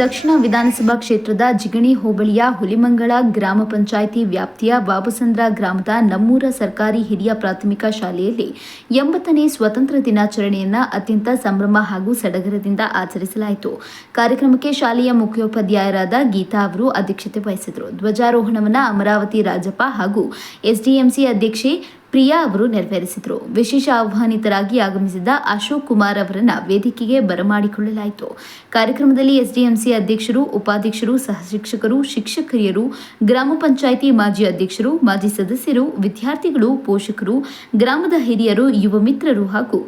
ದಕ್ಷಿಣ ವಿಧಾನಸಭಾ ಕ್ಷೇತ್ರದ ಜಿಗಣಿ ಹೋಬಳಿಯ ಹುಲಿಮಂಗಳ ಗ್ರಾಮ ಪಂಚಾಯಿತಿ ವ್ಯಾಪ್ತಿಯ ಬಾಬಸಂದ್ರ ಗ್ರಾಮದ ನಮ್ಮೂರ ಸರ್ಕಾರಿ ಹಿರಿಯ ಪ್ರಾಥಮಿಕ ಶಾಲೆಯಲ್ಲಿ 80ನೇ ಸ್ವಾತಂತ್ರ್ಯ ದಿನಾಚರಣೆಯನ್ನು ಅತ್ಯಂತ ಸಂಭ್ರಮ ಹಾಗೂ ಸಡಗರದಿಂದ ಆಚರಿಸಲಾಯಿತು. ಕಾರ್ಯಕ್ರಮಕ್ಕೆ ಶಾಲೆಯ ಮುಖ್ಯೋಪಾಧ್ಯಾಯರಾದ ಗೀತಾ ಅವರು ಅಧ್ಯಕ್ಷತೆ ವಹಿಸಿದರು. ಧ್ವಜಾರೋಹಣವನ್ನು ಅಮರಾವತಿ ರಾಜಪ್ಪ ಹಾಗೂ ಎಸ್ಡಿಎಂಸಿ ಅಧ್ಯಕ್ಷೆ ಪ್ರಿಯಾ ಅವರು ನೆರವೇರಿಸಿದರು. ವಿಶೇಷ ಆಹ್ವಾನಿತರಾಗಿ ಆಗಮಿಸಿದ ಅಶೋಕ್ ಕುಮಾರ್ ಅವರನ್ನು ವೇದಿಕೆಗೆ ಬರಮಾಡಿಕೊಳ್ಳಲಾಯಿತು. ಕಾರ್ಯಕ್ರಮದಲ್ಲಿ ಎಸ್ಡಿಎಂಸಿ ಅಧ್ಯಕ್ಷರು, ಉಪಾಧ್ಯಕ್ಷರು, ಸಹ ಶಿಕ್ಷಕರು, ಶಿಕ್ಷಕಿಯರು, ಗ್ರಾಮ ಪಂಚಾಯಿತಿ ಮಾಜಿ ಅಧ್ಯಕ್ಷರು, ಮಾಜಿ ಸದಸ್ಯರು, ವಿದ್ಯಾರ್ಥಿಗಳು, ಪೋಷಕರು, ಗ್ರಾಮದ ಹಿರಿಯರು, ಯುವ ಮಿತ್ರರು ಹಾಗೂ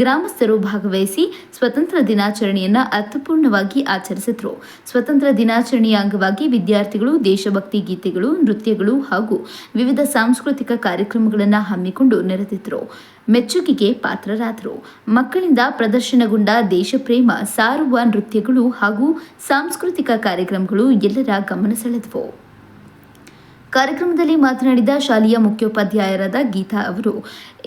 ಗ್ರಾಮಸ್ಥರು ಭಾಗವಹಿಸಿ ಸ್ವತಂತ್ರ ದಿನಾಚರಣೆಯನ್ನು ಅರ್ಥಪೂರ್ಣವಾಗಿ ಆಚರಿಸಿದರು. ಸ್ವತಂತ್ರ ದಿನಾಚರಣೆಯ ಅಂಗವಾಗಿ ವಿದ್ಯಾರ್ಥಿಗಳು ದೇಶಭಕ್ತಿ ಗೀತೆಗಳು, ನೃತ್ಯಗಳು ಹಾಗೂ ವಿವಿಧ ಸಾಂಸ್ಕೃತಿಕ ಕಾರ್ಯಕ್ರಮಗಳನ್ನು ಹಮ್ಮಿಕೊಂಡು ನೆರೆದಿದ್ದರು. ಮೆಚ್ಚುಗೆಗೆ ಪಾತ್ರರಾದರು. ಮಕ್ಕಳಿಂದ ಪ್ರದರ್ಶನಗೊಂಡ ದೇಶಪ್ರೇಮ ಸಾರುವ ನೃತ್ಯಗಳು ಹಾಗೂ ಸಾಂಸ್ಕೃತಿಕ ಕಾರ್ಯಕ್ರಮಗಳು ಎಲ್ಲರ ಗಮನ ಸೆಳೆದವು. ಕಾರ್ಯಕ್ರಮದಲ್ಲಿ ಮಾತನಾಡಿದ ಶಾಲೆಯ ಮುಖ್ಯೋಪಾಧ್ಯಾಯರಾದ ಗೀತಾ ಅವರು,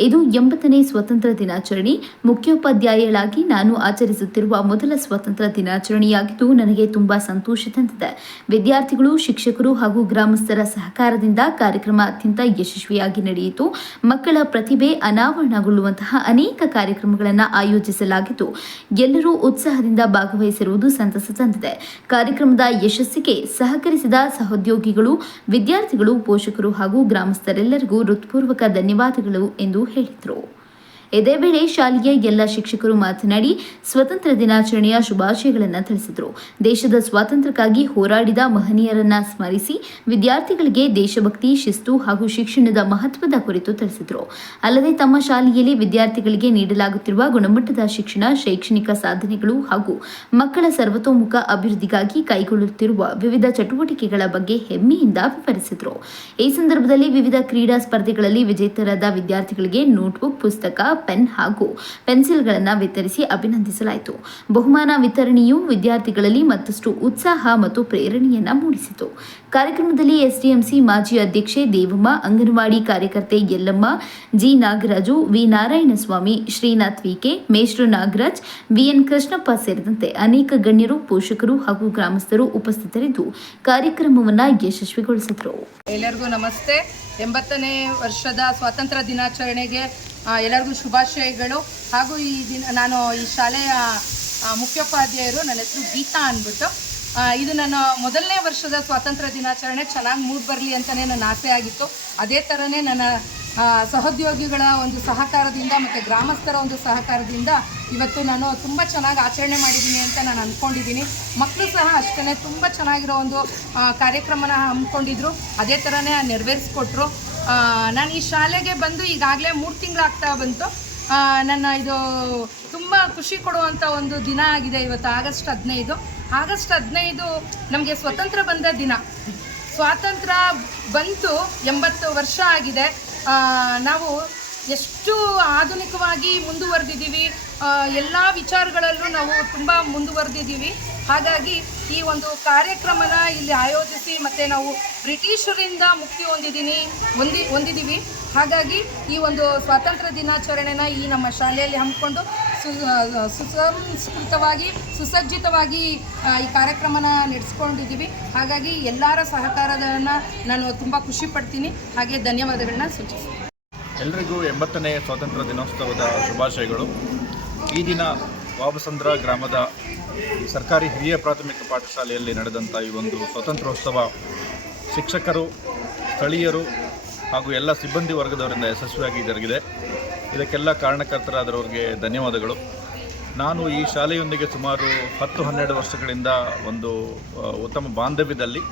ಇದು 80ನೇ ಸ್ವಾತಂತ್ರ್ಯ ದಿನಾಚರಣೆ. ಮುಖ್ಯೋಪಾಧ್ಯಾಯಳಾಗಿ ನಾನು ಆಚರಿಸುತ್ತಿರುವ ಮೊದಲ ಸ್ವಾತಂತ್ರ್ಯ ದಿನಾಚರಣೆಯಾಗಿದ್ದು ನನಗೆ ತುಂಬಾ ಸಂತೋಷ ತಂದಿದೆ. ವಿದ್ಯಾರ್ಥಿಗಳು, ಶಿಕ್ಷಕರು ಹಾಗೂ ಗ್ರಾಮಸ್ಥರ ಸಹಕಾರದಿಂದ ಕಾರ್ಯಕ್ರಮ ಅತ್ಯಂತ ಯಶಸ್ವಿಯಾಗಿ ನಡೆಯಿತು. ಮಕ್ಕಳ ಪ್ರತಿಭೆ ಅನಾವರಣಗೊಳ್ಳುವಂತಹ ಅನೇಕ ಕಾರ್ಯಕ್ರಮಗಳನ್ನು ಆಯೋಜಿಸಲಾಗಿದ್ದು ಎಲ್ಲರೂ ಉತ್ಸಾಹದಿಂದ ಭಾಗವಹಿಸಿರುವುದು ಸಂತಸ ತಂದಿದೆ. ಕಾರ್ಯಕ್ರಮದ ಯಶಸ್ಸಿಗೆ ಸಹಕರಿಸಿದ ಸಹೋದ್ಯೋಗಿಗಳು, ವಿದ್ಯಾರ್ಥಿಗಳು, ಪೋಷಕರು ಹಾಗೂ ಗ್ರಾಮಸ್ಥರೆಲ್ಲರಿಗೂ ಹೃತ್ಪೂರ್ವಕ ಧನ್ಯವಾದಗಳು ಎಂದು ಹೇಳಿದರು. ಇದೇ ವೇಳೆ ಶಾಲೆಯ ಎಲ್ಲ ಶಿಕ್ಷಕರು ಮಾತನಾಡಿ ಸ್ವತಂತ್ರ ದಿನಾಚರಣೆಯ ಶುಭಾಶಯಗಳನ್ನು ತಿಳಿಸಿದರು. ದೇಶದ ಸ್ವಾತಂತ್ರ್ಯಕ್ಕಾಗಿ ಹೋರಾಡಿದ ಮಹನೀಯರನ್ನ ಸ್ಮರಿಸಿ ವಿದ್ಯಾರ್ಥಿಗಳಿಗೆ ದೇಶಭಕ್ತಿ, ಶಿಸ್ತು ಹಾಗೂ ಶಿಕ್ಷಣದ ಮಹತ್ವದ ಕುರಿತು ತಿಳಿಸಿದರು. ಅಲ್ಲದೆ ತಮ್ಮ ಶಾಲೆಯಲ್ಲಿ ವಿದ್ಯಾರ್ಥಿಗಳಿಗೆ ನೀಡಲಾಗುತ್ತಿರುವ ಗುಣಮಟ್ಟದ ಶಿಕ್ಷಣ, ಶೈಕ್ಷಣಿಕ ಸಾಧನೆಗಳು ಹಾಗೂ ಮಕ್ಕಳ ಸರ್ವತೋಮುಖ ಅಭಿವೃದ್ಧಿಗಾಗಿ ಕೈಗೊಳ್ಳುತ್ತಿರುವ ವಿವಿಧ ಚಟುವಟಿಕೆಗಳ ಬಗ್ಗೆ ಹೆಮ್ಮೆಯಿಂದ ವಿವರಿಸಿದರು. ಈ ಸಂದರ್ಭದಲ್ಲಿ ವಿವಿಧ ಕ್ರೀಡಾ ಸ್ಪರ್ಧೆಗಳಲ್ಲಿ ವಿಜೇತರಾದ ವಿದ್ಯಾರ್ಥಿಗಳಿಗೆ ನೋಟ್ಬುಕ್, ಪುಸ್ತಕ, ಪೆನ್ ಹಾಗೂ ಪೆನ್ಸಿಲ್ಗಳನ್ನು ವಿತರಿಸಿ ಅಭಿನಂದಿಸಲಾಯಿತು. ಬಹುಮಾನ ವಿತರಣೆಯು ವಿದ್ಯಾರ್ಥಿಗಳಲ್ಲಿ ಮತ್ತಷ್ಟು ಉತ್ಸಾಹ ಮತ್ತು ಪ್ರೇರಣೆಯನ್ನ ಮೂಡಿಸಿತು. ಕಾರ್ಯಕ್ರಮದಲ್ಲಿ ಎಸ್ಡಿಎಂಸಿ ಮಾಜಿ ಅಧ್ಯಕ್ಷೆ ದೇವಮ್ಮ, ಅಂಗನವಾಡಿ ಕಾರ್ಯಕರ್ತೆ ಯಲ್ಲಮ್ಮ, ಜಿ ನಾಗರಾಜು, ವಿ ನಾರಾಯಣಸ್ವಾಮಿ, ಶ್ರೀನಾಥ್ ವಿಕೆ, ಮೇಷ್ಟ್ರು ನಾಗರಾಜ್, ವಿಎನ್ ಕೃಷ್ಣಪ್ಪ ಸೇರಿದಂತೆ ಅನೇಕ ಗಣ್ಯರು, ಪೋಷಕರು ಹಾಗೂ ಗ್ರಾಮಸ್ಥರು ಉಪಸ್ಥಿತರಿದ್ದು ಕಾರ್ಯಕ್ರಮವನ್ನು ಯಶಸ್ವಿಗೊಳಿಸಿದರು. ಎಲ್ಲರಿಗೂ ನಮಸ್ತೆ. 80ನೇ ವರ್ಷದ ಸ್ವಾತಂತ್ರ್ಯ ದಿನಾಚರಣೆಗೆ ಎಲ್ಲರಿಗೂ ಶುಭಾಶಯಗಳು. ಹಾಗೂ ಈ ದಿನ ನಾನು ಈ ಶಾಲೆಯ ಮುಖ್ಯೋಪಾಧ್ಯಾಯರು. ನನ್ನ ಹೆಸರು ಗೀತಾ ಅಂದ್ಬಿಟ್ಟು. ಇದು ನನ್ನ ಮೊದಲನೇ ವರ್ಷದ ಸ್ವಾತಂತ್ರ್ಯ ದಿನಾಚರಣೆ ಚೆನ್ನಾಗಿ ಮೂಡ್ ಬರಲಿ ಅಂತಲೇ ನನ್ನ ಆಸೆ ಆಗಿತ್ತು. ಅದೇ ಥರನೇ ನನ್ನ ಸಹೋದ್ಯೋಗಿಗಳ ಒಂದು ಸಹಕಾರದಿಂದ ಮತ್ತು ಗ್ರಾಮಸ್ಥರ ಒಂದು ಸಹಕಾರದಿಂದ ಇವತ್ತು ನಾನು ತುಂಬ ಚೆನ್ನಾಗಿ ಆಚರಣೆ ಮಾಡಿದ್ದೀನಿ ಅಂತ ನಾನು ಅಂದ್ಕೊಂಡಿದ್ದೀನಿ. ಮಕ್ಕಳು ಸಹ ಅಷ್ಟೇ ತುಂಬ ಚೆನ್ನಾಗಿರೋ ಒಂದು ಕಾರ್ಯಕ್ರಮನ ಹಮ್ಮಿಕೊಂಡಿದ್ರು. ಅದೇ ಥರನೇ ನೆರವೇರಿಸ್ಕೊಟ್ರು. ನಾನು ಈ ಶಾಲೆಗೆ ಬಂದು ಈಗಾಗಲೇ 3 ತಿಂಗಳಾಗ್ತಾ ಬಂತು. ನನ್ನ ಇದು ತುಂಬ ಖುಷಿ ಕೊಡುವಂಥ ಒಂದು ದಿನ ಆಗಿದೆ ಇವತ್ತು. ಆಗಸ್ಟ್ 15 ನಮಗೆ ಸ್ವತಂತ್ರ ಬಂದ ದಿನ. ಸ್ವಾತಂತ್ರ್ಯ ಬಂತು 80 ವರ್ಷ ಆಗಿದೆ. ನಾವು ಎಷ್ಟು ಆಧುನಿಕವಾಗಿ ಮುಂದುವರೆದಿದ್ದೀವಿ, ಎಲ್ಲ ವಿಚಾರಗಳಲ್ಲೂ ನಾವು ತುಂಬ ಮುಂದುವರೆದಿದ್ದೀವಿ. ಹಾಗಾಗಿ ಈ ಒಂದು ಕಾರ್ಯಕ್ರಮನ ಇಲ್ಲಿ ಆಯೋಜಿಸಿ ಮತ್ತು ನಾವು ಬ್ರಿಟಿಷರಿಂದ ಮುಕ್ತಿ ಹೊಂದಿದ್ದೀವಿ. ಹಾಗಾಗಿ ಈ ಒಂದು ಸ್ವಾತಂತ್ರ್ಯ ದಿನಾಚರಣೆನ ಈ ನಮ್ಮ ಶಾಲೆಯಲ್ಲಿ ಹಮ್ಮಿಕೊಂಡು ಸುಸಂಸ್ಕೃತವಾಗಿ ಸುಸಜ್ಜಿತವಾಗಿ ಈ ಕಾರ್ಯಕ್ರಮನ ನಡೆಸ್ಕೊಂಡಿದ್ದೀವಿ. ಹಾಗಾಗಿ ಎಲ್ಲರ ಸಹಕಾರವನ್ನು ನಾನು ತುಂಬ ಖುಷಿ ಪಡ್ತೀನಿ. ಹಾಗೆ ಧನ್ಯವಾದಗಳನ್ನ ಸೂಚಿಸ್ತೀನಿ. ಎಲ್ರಿಗೂ 80ನೇ ಸ್ವಾತಂತ್ರ್ಯ ದಿನೋತ್ಸವದ ಶುಭಾಶಯಗಳು. ಈ ದಿನ ಬಾಬಸಂದ್ರ ಗ್ರಾಮದ ಸರ್ಕಾರಿ ಹಿರಿಯ ಪ್ರಾಥಮಿಕ ಪಾಠಶಾಲೆಯಲ್ಲಿ ನಡೆದಂಥ ಈ ಒಂದು ಸ್ವಾತಂತ್ರ್ಯೋತ್ಸವ ಶಿಕ್ಷಕರು, ಸ್ಥಳೀಯರು ಹಾಗೂ ಎಲ್ಲ ಸಿಬ್ಬಂದಿ ವರ್ಗದವರಿಂದ ಯಶಸ್ವಿಯಾಗಿ ಜರುಗಿದೆ. ಇದಕ್ಕೆಲ್ಲ ಕಾರಣಕರ್ತರಾದವರಿಗೆ ಧನ್ಯವಾದಗಳು. ನಾನು ಈ ಶಾಲೆಯೊಂದಿಗೆ ಸುಮಾರು 10-12 ವರ್ಷಗಳಿಂದ ಒಂದು ಉತ್ತಮ ಬಾಂಧವ್ಯದಲ್ಲಿ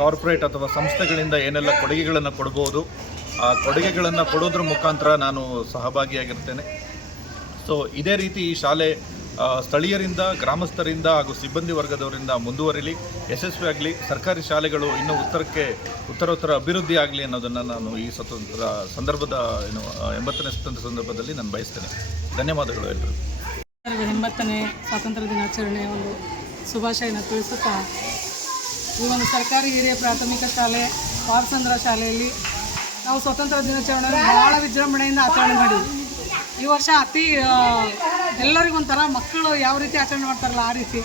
ಕಾರ್ಪೊರೇಟ್ ಅಥವಾ ಸಂಸ್ಥೆಗಳಿಂದ ಏನೆಲ್ಲ ಕೊಡುಗೆಗಳನ್ನು ಕೊಡ್ಬೋದು, ಆ ಕೊಡುಗೆಗಳನ್ನು ಕೊಡೋದ್ರ ಮುಖಾಂತರ ನಾನು ಸಹಭಾಗಿಯಾಗಿರ್ತೇನೆ. ಸೊ ಇದೇ ರೀತಿ ಈ ಶಾಲೆ ಸ್ಥಳೀಯರಿಂದ, ಗ್ರಾಮಸ್ಥರಿಂದ ಹಾಗೂ ಸಿಬ್ಬಂದಿ ವರ್ಗದವರಿಂದ ಮುಂದುವರಿಲಿ, ಯಶಸ್ವಿಯಾಗಲಿ. ಸರ್ಕಾರಿ ಶಾಲೆಗಳು ಇನ್ನೂ ಉತ್ತರೋತ್ತರ ಅಭಿವೃದ್ಧಿ ಆಗಲಿ ಅನ್ನೋದನ್ನು ನಾನು ಈ ಸಂದರ್ಭದ 80ನೇ ಸ್ವಾತಂತ್ರ್ಯ ಸಂದರ್ಭದಲ್ಲಿ ನಾನು ಬಯಸ್ತೇನೆ. ಧನ್ಯವಾದಗಳು ಎಲ್ಲರೂ. 80ನೇ ಸ್ವಾತಂತ್ರ್ಯ ದಿನಾಚರಣೆಯ ಒಂದು ಶುಭಾಶಯನ ತಿಳಿಸುತ್ತಾ, ಈ ಒಂದು ಸರ್ಕಾರಿ ಹಿರಿಯ ಪ್ರಾಥಮಿಕ ಶಾಲೆ ಬಾಬಸಂದ್ರ ಶಾಲೆಯಲ್ಲಿ ನಾವು ಸ್ವಾತಂತ್ರ್ಯ ದಿನಾಚರಣೆ ಭಾಳ ವಿಜೃಂಭಣೆಯಿಂದ ಆಚರಣೆ ಮಾಡಿದ್ವಿ. ಈ ವರ್ಷ ಎಲ್ಲರಿಗೊಂಥರ ಮಕ್ಕಳು ಯಾವ ರೀತಿ ಆಚರಣೆ ಮಾಡ್ತಾರಲ್ಲ ಆ ರೀತಿ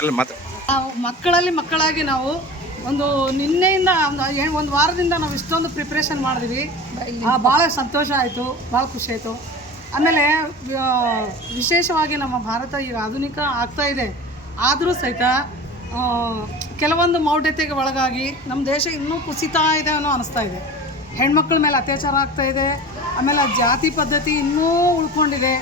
ಮಕ್ಕಳು ಮಾತ್ರ ನಾವು ಮಕ್ಕಳಲ್ಲಿ ಮಕ್ಕಳಾಗಿ ನಾವು ಒಂದು ನಿನ್ನೆಯಿಂದ ಒಂದು ವಾರದಿಂದ ನಾವು ಇಷ್ಟೊಂದು ಪ್ರಿಪ್ರೇಷನ್ ಮಾಡಿದ್ವಿ. ಭಾಳ ಸಂತೋಷ ಆಯಿತು, ಭಾಳ ಖುಷಿ ಆಯಿತು. ಆಮೇಲೆ ವಿಶೇಷವಾಗಿ ನಮ್ಮ ಭಾರತ ಈಗ ಆಧುನಿಕ ಆಗ್ತಾ ಇದೆ, ಆದರೂ ಸಹಿತ ಕೆಲವೊಂದು ಮೌಢ್ಯತೆಗೆ ಒಳಗಾಗಿ ನಮ್ಮ ದೇಶ ಇನ್ನೂ ಕುಸಿತಾ ಇದೆ ಅನ್ನೋ ಅನಿಸ್ತಾ ಇದೆ. ಹೆಣ್ಮಕ್ಳ ಮೇಲೆ ಅತ್ಯಾಚಾರ ಆಗ್ತಾ ಇದೆ. ಆಮೇಲೆ ಜಾತಿ ಪದ್ಧತಿ ಇನ್ನೂ ಉಳ್ಕೊಂಡಿದೆ.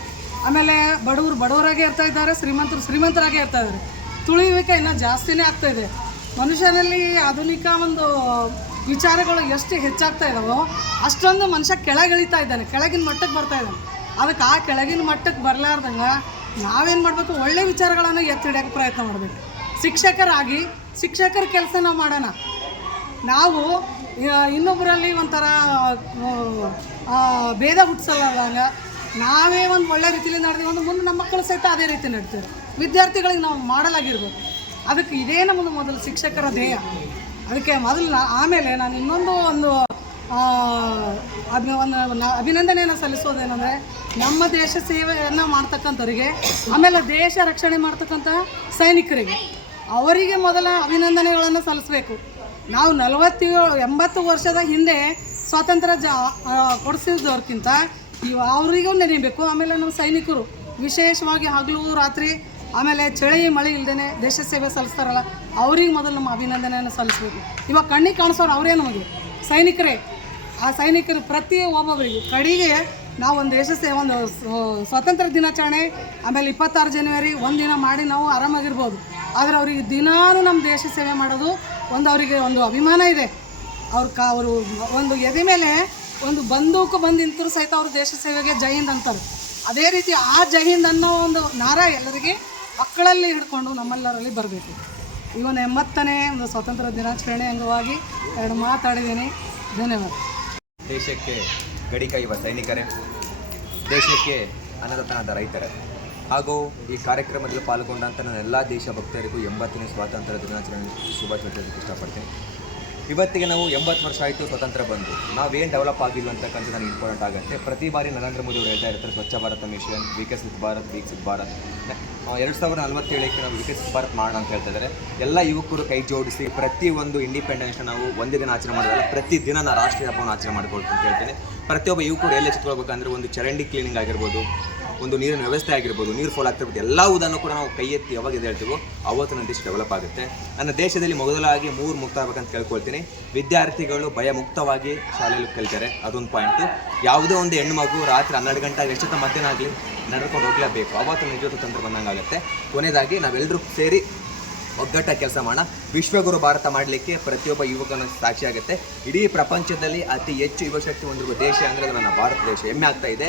ಆಮೇಲೆ ಬಡವರಾಗೇ ಇರ್ತಾ ಇದ್ದಾರೆ, ಶ್ರೀಮಂತರಾಗೇ ಇರ್ತಾ ಇದ್ದಾರೆ. ತುಳಿಯುವಿಕೆ ಇನ್ನೂ ಜಾಸ್ತಿನೇ ಆಗ್ತಾ ಇದೆ. ಮನುಷ್ಯನಲ್ಲಿ ಆಧುನಿಕ ಒಂದು ವಿಚಾರಗಳು ಎಷ್ಟು ಹೆಚ್ಚಾಗ್ತಾ ಇದ್ದಾವೋ ಅಷ್ಟೊಂದು ಮನುಷ್ಯ ಕೆಳಗಿಳಿತಾ ಇದ್ದಾನೆ, ಕೆಳಗಿನ ಮಟ್ಟಕ್ಕೆ ಬರ್ತಾ ಇದ್ದಾನೆ. ಅದಕ್ಕೆ ಆ ಕೆಳಗಿನ ಮಟ್ಟಕ್ಕೆ ಬರಲಾರ್ದಂಗೆ ನಾವೇನು ಮಾಡಬೇಕು, ಒಳ್ಳೆ ವಿಚಾರಗಳನ್ನು ಎತ್ತಿಡೋಕ್ಕೆ ಪ್ರಯತ್ನ ಮಾಡಬೇಕು. ಶಿಕ್ಷಕರಾಗಿ ಶಿಕ್ಷಕರ ಕೆಲಸ ನಾವು ಮಾಡೋಣ. ನಾವು ಇನ್ನೊಬ್ಬರಲ್ಲಿ ಒಂಥರ ಭೇದ ಹುಟ್ಟಿಸಲ್ಲಾರ್ದಂಗೆ ನಾವೇ ಒಂದು ಒಳ್ಳೆ ರೀತಿಯಲ್ಲಿ ನಡೆದೀವಿ ಒಂದು ಮುಂದೆ ನಮ್ಮ ಮಕ್ಕಳು ಸಹಿತ ಅದೇ ರೀತಿ ನಡ್ತಾರೆ. ವಿದ್ಯಾರ್ಥಿಗಳಿಗೆ ನಾವು ಮಾಡಲಾಗಿರ್ಬೇಕು. ಅದಕ್ಕೆ ಇದೇ ನಮ್ಮದು ಮೊದಲು ಶಿಕ್ಷಕರ ಧ್ಯೇಯ. ಅದಕ್ಕೆ ಆಮೇಲೆ ನಾನು ಇನ್ನೊಂದು ಅಭಿನಂದನೆಯನ್ನು ಸಲ್ಲಿಸೋದೇನೆಂದರೆ ನಮ್ಮ ದೇಶ ಸೇವೆಯನ್ನು ಮಾಡ್ತಕ್ಕಂಥವ್ರಿಗೆ, ಆಮೇಲೆ ದೇಶ ರಕ್ಷಣೆ ಮಾಡ್ತಕ್ಕಂಥ ಸೈನಿಕರಿಗೆ, ಅವರಿಗೆ ಮೊದಲ ಅಭಿನಂದನೆಗಳನ್ನು ಸಲ್ಲಿಸಬೇಕು. ನಾವು 80 ವರ್ಷದ ಹಿಂದೆ ಸ್ವಾತಂತ್ರ್ಯ ಕೊಡಿಸಿದವ್ರಿಗಿಂತ ಅವರಿಗೂ ನೆನೀಬೇಕು. ಆಮೇಲೆ ನಮ್ಮ ಸೈನಿಕರು ವಿಶೇಷವಾಗಿ ಹಗಲು ರಾತ್ರಿ ಆಮೇಲೆ ಚಳಿ ಮಳೆ ಇಲ್ಲದೇ ದೇಶ ಸೇವೆ ಸಲ್ಲಿಸ್ತಾರಲ್ಲ, ಅವ್ರಿಗೆ ಮೊದಲು ನಮ್ಮ ಅಭಿನಂದನೆಯನ್ನು ಸಲ್ಲಿಸಬೇಕು. ಇವಾಗ ಕಣ್ಣಿಗೆ ಕಾಣಿಸೋರು ಅವರೇ ನಮಗೆ ಸೈನಿಕರೇ. ಆ ಸೈನಿಕರು ಪ್ರತಿ ಒಬ್ಬೊಬ್ಬರಿಗೆ ಕಡೆಗೆ ನಾವು ಒಂದು ಒಂದು ಸ್ವಾತಂತ್ರ್ಯ ದಿನಾಚರಣೆ ಆಮೇಲೆ 26 ಜನವರಿ ಒಂದಿನ ಮಾಡಿ ನಾವು ಆರಾಮಾಗಿರ್ಬೋದು. ಆದರೆ ಅವ್ರಿಗೆ ದಿನಾನು ನಮ್ಮ ದೇಶ ಸೇವೆ ಮಾಡೋದು ಅವರಿಗೆ ಒಂದು ಅಭಿಮಾನ ಇದೆ. ಅವರು ಒಂದು ಎದೆ ಮೇಲೆ ಒಂದು ಬಂದೂಕು ಬಂದು ನಿಂತರೂ ಸಹಿತ ಅವರು ದೇಶ ಸೇವೆಗೆ ಜೈ ಹಿಂದ್ ಅಂತಾರೆ. ಅದೇ ರೀತಿ ಆ ಜೈ ಹಿಂದ್ ಅನ್ನೋ ಒಂದು ನಾರ ಎಲ್ಲರಿಗೆ ಮಕ್ಕಳಲ್ಲಿ ಹಿಡ್ಕೊಂಡು ನಮ್ಮೆಲ್ಲರಲ್ಲಿ ಬರಬೇಕು. ಇವನು 80ನೇ ಒಂದು ಸ್ವಾತಂತ್ರ್ಯ ದಿನಾಚರಣೆ ಅಂಗವಾಗಿ 2 ಮಾತಾಡಿದ್ದೀನಿ. ಧನ್ಯವಾದ. ದೇಶಕ್ಕೆ ಗಡಿ ಕಾಯುವ ಸೈನಿಕರೇ, ದೇಶಕ್ಕೆ ಅನ್ನದಾತನಾದ ರೈತರೇ, ಹಾಗೂ ಈ ಕಾರ್ಯಕ್ರಮದಲ್ಲಿ ಪಾಲ್ಗೊಂಡಂಥ ನನ್ನ ಎಲ್ಲ ದೇಶಭಕ್ತರಿಗೂ 80ನೇ ಸ್ವಾತಂತ್ರ್ಯ ದಿನಾಚರಣೆ ಶುಭಾಶಯ ಹೇಳೋದಕ್ಕೆ ಇಷ್ಟಪಡ್ತೀನಿ. ಇವತ್ತಿಗೆ ನಾವು 80 ವರ್ಷ ಆಯಿತು ಸ್ವತಂತ್ರ ಬಂದು, ನಾವೇನು ಡೆವಲಪ್ ಆಗಿಲ್ಲ ಅಂತಕ್ಕಂಥ ನನಗೆ ಇಂಪಾರ್ಟೆಂಟ್ ಆಗುತ್ತೆ. ಪ್ರತಿ ಬಾರಿ ನರೇಂದ್ರ ಮೋದಿ ಅವರು ಹೇಳ್ತಾ ಇರ್ತಾರೆ, ಸ್ವಚ್ಛ ಭಾರತ ಮಿಷನ್, ವಿಕಸಿತ ಭಾರತ್ 2047ಕ್ಕೆ ನಾವು ವಿಕಸಿತ ಭಾರತ್ ಮಾಡೋಣ ಅಂತ ಹೇಳ್ತಾ ಇದ್ದಾರೆ. ಎಲ್ಲ ಯುವಕರು ಕೈ ಜೋಡಿಸಿ ಪ್ರತಿಯೊಂದು ಇಂಡಿಪೆಂಡೆನ್ಸ್ನ ನಾವು ಒಂದೇ ದಿನ ಆಚರಣೆ ಮಾಡೋದಲ್ಲ, ಪ್ರತಿದಿನ ನಾನು ರಾಷ್ಟ್ರೀಯ ಹಬ್ಬವನ್ನು ಆಚರಣೆ ಮಾಡ್ಕೊಳ್ತೀನಿ ಅಂತ ಹೇಳ್ತೇನೆ. ಪ್ರತಿಯೊಬ್ಬ ಯುವಕರು ಎಲ್ಲಿ ಎಚ್ಚೆತ್ಕೊಳ್ಬೇಕಂದ್ರೆ ಒಂದು ಚರಂಡಿ ಕ್ಲೀನಿಂಗ್ ಆಗಿರ್ಬೋದು, ಒಂದು ನೀರಿನ ವ್ಯವಸ್ಥೆ ಆಗಿರ್ಬೋದು, ನೀರು ಫಾಲ್ ಆಗ್ತಿರ್ಬೋದು, ಎಲ್ಲವುದನ್ನು ಕೂಡ ನಾವು ಕೈ ಎತ್ತಿ ಯಾವಾಗ ಇದು ಹೇಳ್ತೀವೋ ಅವತ್ತು ನನ್ನ ದೇಶ ಡೆವಲಪ್ ಆಗುತ್ತೆ. ನನ್ನ ದೇಶದಲ್ಲಿ ಮೊದಲಾಗಿ 3 ಮುಕ್ತ ಆಗ್ಬೇಕಂತ ಕೇಳ್ಕೊಳ್ತೀನಿ. ವಿದ್ಯಾರ್ಥಿಗಳು ಭಯ ಮುಕ್ತವಾಗಿ ಶಾಲೆಯಲ್ಲಿ ಕಲಿತಾರೆ, ಅದೊಂದು ಪಾಯಿಂಟು. ಯಾವುದೇ ಒಂದು ಹೆಣ್ಣುಮಗು ರಾತ್ರಿ 12 ಗಂಟೆಗೆ ಎಷ್ಟೊತ್ತ ಮಧ್ಯಾಹ್ನ ಆಗಲಿ ನಡ್ಕೊಂಡು ಹೋಗಲೇಬೇಕು, ಅವತ್ತು ನಿಜವಾದ ತಂತ್ರ ಬಂದಂಗಾಗುತ್ತೆ. ಕೊನೆಯದಾಗಿ ನಾವೆಲ್ಲರೂ ಸೇರಿ ಒಗ್ಗಟ್ಟಾಗಿ ಕೆಲಸ ಮಾಡೋಣ. ವಿಶ್ವಗುರು ಭಾರತ ಮಾಡಲಿಕ್ಕೆ ಪ್ರತಿಯೊಬ್ಬ ಯುವಕನ ಸಾಕ್ಷಿ ಆಗುತ್ತೆ. ಇಡೀ ಪ್ರಪಂಚದಲ್ಲಿ ಅತಿ ಹೆಚ್ಚು ಯುವಶಕ್ತಿ ಹೊಂದಿರುವ ದೇಶ ಅಂದರೆ ಅದು ನನ್ನ ಭಾರತ ದೇಶ. ಹೆಮ್ಮೆ ಆಗ್ತಾ ಇದೆ.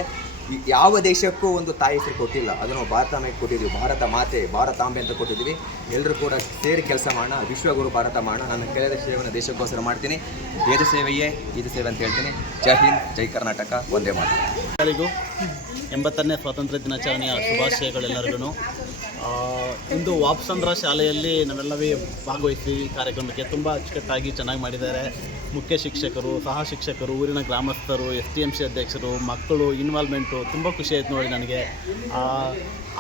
ಯಾವ ದೇಶಕ್ಕೂ ಒಂದು ತಾಯಿ ಹೆಸರು ಕೊಟ್ಟಿಲ್ಲ, ಅದನ್ನು ಭಾರತ ಮೇಲೆ ಕೊಟ್ಟಿದ್ದೀವಿ. ಭಾರತ ಮಾತೆ, ಭಾರತಾಂಬೆ ಅಂತ ಕೊಟ್ಟಿದ್ದೀವಿ. ಎಲ್ಲರೂ ಕೂಡ ಸೇರಿ ಕೆಲಸ ಮಾಡೋಣ, ವಿಶ್ವಗುರು ಭಾರತ ಮಾಡೋಣ. ನನ್ನ ಕೆಳದ ಸೇವೆಯನ್ನು ದೇಶಕ್ಕೋಸ್ಕರ ಮಾಡ್ತೀನಿ. ದೇಶ ಸೇವೆಯೇ ಇದು ಸೇವೆ ಅಂತ ಹೇಳ್ತೀನಿ. ಜೈ ಹಿಂದ್, ಜೈ ಕರ್ನಾಟಕ, ಒಂದೇ ಮಾತು. ಎಲ್ಲರಿಗೂ 80ನೇ ಸ್ವಾತಂತ್ರ್ಯ ದಿನಾಚರಣೆಯ ಶುಭಾಶಯಗಳೆಲ್ಲರಿಗೂ. ಇಂದು ವಾಪಸಂದ್ರ ಶಾಲೆಯಲ್ಲಿ ನಾವೆಲ್ಲವೇ ಭಾಗವಹಿಸಿ ಕಾರ್ಯಕ್ರಮಕ್ಕೆ ತುಂಬ ಅಚ್ಚುಕಟ್ಟಾಗಿ ಚೆನ್ನಾಗಿ ಮಾಡಿದ್ದಾರೆ. ಮುಖ್ಯ ಶಿಕ್ಷಕರು, ಸಹ ಶಿಕ್ಷಕರು, ಊರಿನ ಗ್ರಾಮಸ್ಥರು, STMC ಅಧ್ಯಕ್ಷರು, ಮಕ್ಕಳು ಇನ್ವಾಲ್ವ್ಮೆಂಟು ತುಂಬ ಖುಷಿ ಆಯಿತು ನೋಡಿ ನನಗೆ.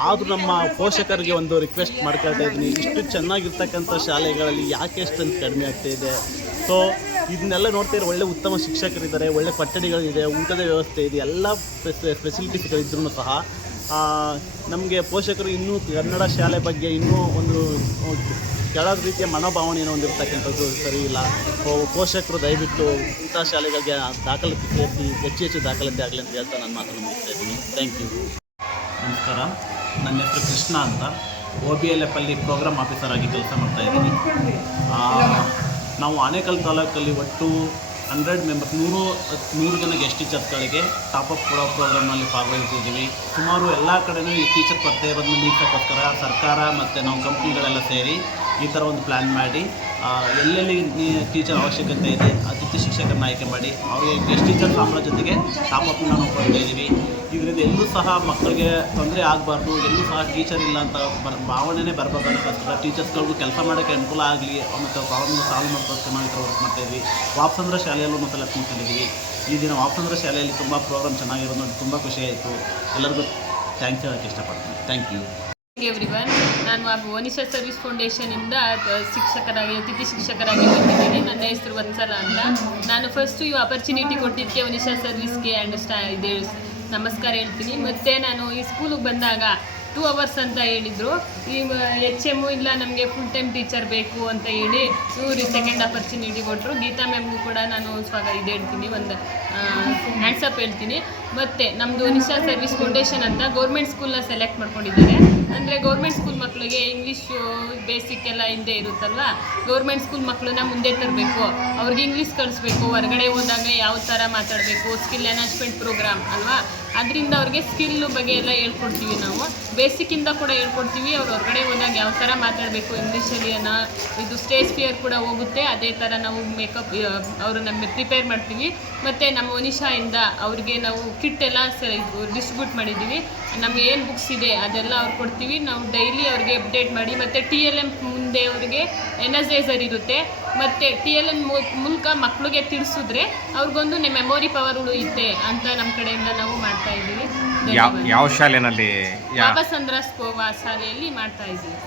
ಆದರೂ ನಮ್ಮ ಪೋಷಕರಿಗೆ ಒಂದು ರಿಕ್ವೆಸ್ಟ್ ಮಾಡ್ಕೊಳ್ತಾ ಇದ್ದೀನಿ, ಇಷ್ಟು ಚೆನ್ನಾಗಿರ್ತಕ್ಕಂಥ ಶಾಲೆಗಳಲ್ಲಿ ಯಾಕೆ ಎಷ್ಟೊಂದು ಕಡಿಮೆ ಆಗ್ತಾಯಿದೆ? ಸೊ ಇದನ್ನೆಲ್ಲ ನೋಡ್ತಿದ್ರೆ ಒಳ್ಳೆ ಉತ್ತಮ ಶಿಕ್ಷಕರಿದ್ದಾರೆ, ಒಳ್ಳೆ ಕೊಠಡಿಗಳಿದೆ, ಊಟದ ವ್ಯವಸ್ಥೆ ಇದೆ, ಎಲ್ಲ ಫೆಸಿಲಿಟೀಸ್ಗಳಿದ್ರೂ ಸಹ ನಮಗೆ ಪೋಷಕರು ಇನ್ನೂ ಕನ್ನಡ ಶಾಲೆ ಬಗ್ಗೆ ಇನ್ನೂ ಒಂದು ಕೆಳದ ರೀತಿಯ ಮನೋಭಾವನೆಯನ್ನು ಹೊಂದಿರತಕ್ಕಂಥದ್ದು ಸರಿ ಇಲ್ಲ. ಪೋಷಕರು ದಯವಿಟ್ಟು ಇಂಥ ಶಾಲೆಗಳಿಗೆ ದಾಖಲಾತಿ ಸೇರಿಸಿ ಹೆಚ್ಚು ದಾಖಲಾತಿ ಆಗಲಿ ಅಂತ ಹೇಳ್ತಾ ನಾನು ಮಾತನ್ನು ಮುಗಿಸ್ತಾ ಇದ್ದೀನಿ. Thank you. ನಮಸ್ಕಾರ, ನನ್ನ ಹೆಸರು ಕೃಷ್ಣ ಅಂತ, OBLF ಅಲ್ಲಿ ಪ್ರೋಗ್ರಾಮ್ ಆಫೀಸರ್ ಆಗಿ ಕೆಲಸ ಮಾಡ್ತಾಯಿದ್ದೀನಿ. ನಾವು ಆನೇಕಲ್ ತಾಲೂಕಲ್ಲಿ ಒಟ್ಟು 100 ಮೆಂಬರ್ಸ್ 100 ಜನ ಗೆಸ್ಟ್ ಟೀಚರ್ಸ್ಗಳಿಗೆ ಟಾಪಪ್ ಕೊಡೋ ಪ್ರೋಗ್ರಾಮ್ನಲ್ಲಿ ಭಾಗವಹಿಸಿದ್ದೀವಿ. ಸುಮಾರು ಎಲ್ಲ ಕಡೆಯೂ ಈ ಟೀಚರ್ ಕೊರತೆ ಇರೋದನ್ನ ನೀಡ್ಸೋಕ್ಕೋಸ್ಕರ ಸರ್ಕಾರ ಮತ್ತು ನಾವು ಕಂಪ್ನಿಗಳೆಲ್ಲ ಸೇರಿ ಈ ಥರ ಒಂದು ಪ್ಲ್ಯಾನ್ ಮಾಡಿ ಎಲ್ಲೆಲ್ಲಿ ಟೀಚರ್ ಅವಶ್ಯಕತೆ ಇದೆ ಅತಿಥಿ ಶಿಕ್ಷಕರನ್ನ ಆಯ್ಕೆ ಮಾಡಿ ಅವರಿಗೆ ಗೆಸ್ಟ್ ಟೀಚರ್ ಸಾಂಬಳ ಜೊತೆಗೆ ಟಾಪಪ್ನ ನಾವು ಕೊಡ್ತಾ ಇದ್ದೀವಿ. ಇದರಿಂದ ಎಲ್ಲೂ ಸಹ ಮಕ್ಕಳಿಗೆ ತೊಂದರೆ ಆಗಬಾರ್ದು, ಎಲ್ಲೂ ಸಹ ಟೀಚರ್ ಇಲ್ಲ ಅಂತ ಭಾವನೆನೇ ಬರಬೇಕನ್ನೋಕ್ಕೋಸ್ಕರ ಟೀಚರ್ಸ್ಗಳಿಗೂ ಕೆಲಸ ಮಾಡೋಕ್ಕೆ ಅನುಕೂಲ ಆಗಲಿ ಮತ್ತು ಪ್ರಾಬ್ಲಮ್ ಸಾಲ್ವ್ ಮಾಡ್ಕೋಕ್ಕೆ ನಾವು ವರ್ಕ್ ಮಾಡ್ತಾಯಿದ್ವಿ. ವಾಪಸಂದ್ರ ಶಾಲೆಯಲ್ಲೂ ಮತ್ತು ಲೆಕ್ಕ ಮಾಡ್ಕೊಂಡಿದ್ದೀವಿ. ಈ ದಿನ ವಾಪಸಂದ್ರ ಶಾಲೆಯಲ್ಲಿ ತುಂಬ ಪ್ರೋಗ್ರಾಮ್ ಚೆನ್ನಾಗಿರೋದು ನೋಡಿ ತುಂಬ ಖುಷಿಯಾಯಿತು. ಎಲ್ಲರಿಗೂ ಥ್ಯಾಂಕ್ಸ್ ಹೇಳೋಕ್ಕೆ ಇಷ್ಟಪಡ್ತೀನಿ. Thank you. ಎವ್ರಿವನ್, ನಾನು ವನಿಷಾ ಸರ್ವಿಸ್ ಫೌಂಡೇಶನಿಂದ ಶಿಕ್ಷಕರಾಗಿ ಅತಿಥಿ ಶಿಕ್ಷಕರಾಗಿ ಬಂದಿದ್ದೀನಿ. ನನ್ನ ಹೆಸರು ವತ್ಸಲ ಅಂತ. ನಾನು ಫಸ್ಟು ಈ ಅಪರ್ಚುನಿಟಿ ಕೊಟ್ಟಿದ್ದಕ್ಕೆ ವನಿಷಾ ಸರ್ವಿಸ್ಗೆ ಇದೆ ನಮಸ್ಕಾರ ಹೇಳ್ತೀನಿ. ಮತ್ತು ನಾನು ಈ ಸ್ಕೂಲಿಗೆ ಬಂದಾಗ 2 hours ಅಂತ ಹೇಳಿದರು. ಈ HM ಇಲ್ಲ ನಮಗೆ ಫುಲ್ ಟೈಮ್ ಟೀಚರ್ ಬೇಕು ಅಂತ ಹೇಳಿ ಇವರು ಸೆಕೆಂಡ್ ಅಪರ್ಚುನಿಟಿ ಕೊಟ್ಟರು. ಗೀತಾ ಮ್ಯಾಮ್ಗೂ ಕೂಡ ನಾನು ಹೇಳ್ತೀನಿ, ಒಂದು ಹ್ಯಾಂಡ್ಸಪ್ ಹೇಳ್ತೀನಿ. ಮತ್ತು ನಮ್ಮದು ವನಿಷಾ ಸರ್ವಿಸ್ ಫೌಂಡೇಶನ್ ಅಂತ ಗೌರ್ಮೆಂಟ್ ಸ್ಕೂಲ್ನ ಸೆಲೆಕ್ಟ್ ಮಾಡ್ಕೊಂಡಿದ್ದಾರೆ. ಅಂದರೆ ಗೌರ್ಮೆಂಟ್ ಸ್ಕೂಲ್ ಮಕ್ಕಳಿಗೆ ಇಂಗ್ಲೀಷು ಬೇಸಿಕ್ ಎಲ್ಲ ಹಿಂದೆ ಇರುತ್ತಲ್ವ, ಗೌರ್ಮೆಂಟ್ ಸ್ಕೂಲ್ ಮಕ್ಕಳನ್ನ ಮುಂದೆ ತರಬೇಕು, ಅವ್ರಿಗೆ ಇಂಗ್ಲೀಷ್ ಕಲಿಸ್ಬೇಕು, ಹೊರಗಡೆ ಹೋದಾಗ ಯಾವ ಥರ ಮಾತಾಡಬೇಕು, ಸ್ಕಿಲ್ ಎನ್ಹಾನ್ಸ್ಮೆಂಟ್ ಪ್ರೋಗ್ರಾಮ್ ಅಲ್ವಾ, ಅದರಿಂದ ಅವ್ರಿಗೆ ಸ್ಕಿಲ್ ಬಗ್ಗೆ ಎಲ್ಲ ಹೇಳ್ಕೊಡ್ತೀವಿ. ನಾವು ಬೇಸಿಕ್ಕಿಂದ ಕೂಡ ಹೇಳ್ಕೊಡ್ತೀವಿ. ಅವ್ರು ಹೊರಗಡೆ ಹೋದಾಗ ಯಾವ ಥರ ಮಾತಾಡಬೇಕು ಇಂಗ್ಲೀಷಲ್ಲಿ ಇದು ಸ್ಟೇಜ್ ಫಿಯರ್ ಕೂಡ ಹೋಗುತ್ತೆ. ಅದೇ ಥರ ನಾವು ಮೇಕಪ್ ಅವರು ನಮಗೆ ಪ್ರಿಪೇರ್ ಮಾಡ್ತೀವಿ. ಮತ್ತು ನಮ್ಮ ವನಿಷಾಯಿಂದ ಅವ್ರಿಗೆ ನಾವು ಕಿಟ್ ಎಲ್ಲ ಡಿಸ್ಟ್ರಿಬ್ಯೂಟ್ ಮಾಡಿದ್ದೀವಿ. ನಮಗೆ ಏನು ಬುಕ್ಸ್ ಇದೆ ಅದೆಲ್ಲ ಅವ್ರು ಕೊಡ್ತೀವಿ. ನಾವು ಡೈಲಿ ಅವ್ರಿಗೆ ಅಪ್ಡೇಟ್ ಮಾಡಿ, ಮತ್ತು TLM ಮುಂದೆ ಅವ್ರಿಗೆ ಎನರ್ಜೈಸರ್ ಇರುತ್ತೆ. ಮತ್ತು TLM ಮೂಲಕ ಮಕ್ಕಳಿಗೆ ತಿಳಿಸಿದ್ರೆ ಅವ್ರಿಗೊಂದು ಮೆಮೊರಿ ಪವರ್ ಉಳಿಯುತ್ತೆ ಅಂತ ನಮ್ಮ ಕಡೆಯಿಂದ ನಾವು ಮಾಡ್ತಾ ಇದ್ದೀವಿ. ಯಾವ ಶಾಲೆನಲ್ಲಿ ಬಾಬಾ ಸಂದ್ರ ಶಾಲೆಯಲ್ಲಿ ಮಾಡ್ತಾ ಇದ್ದೀವಿ.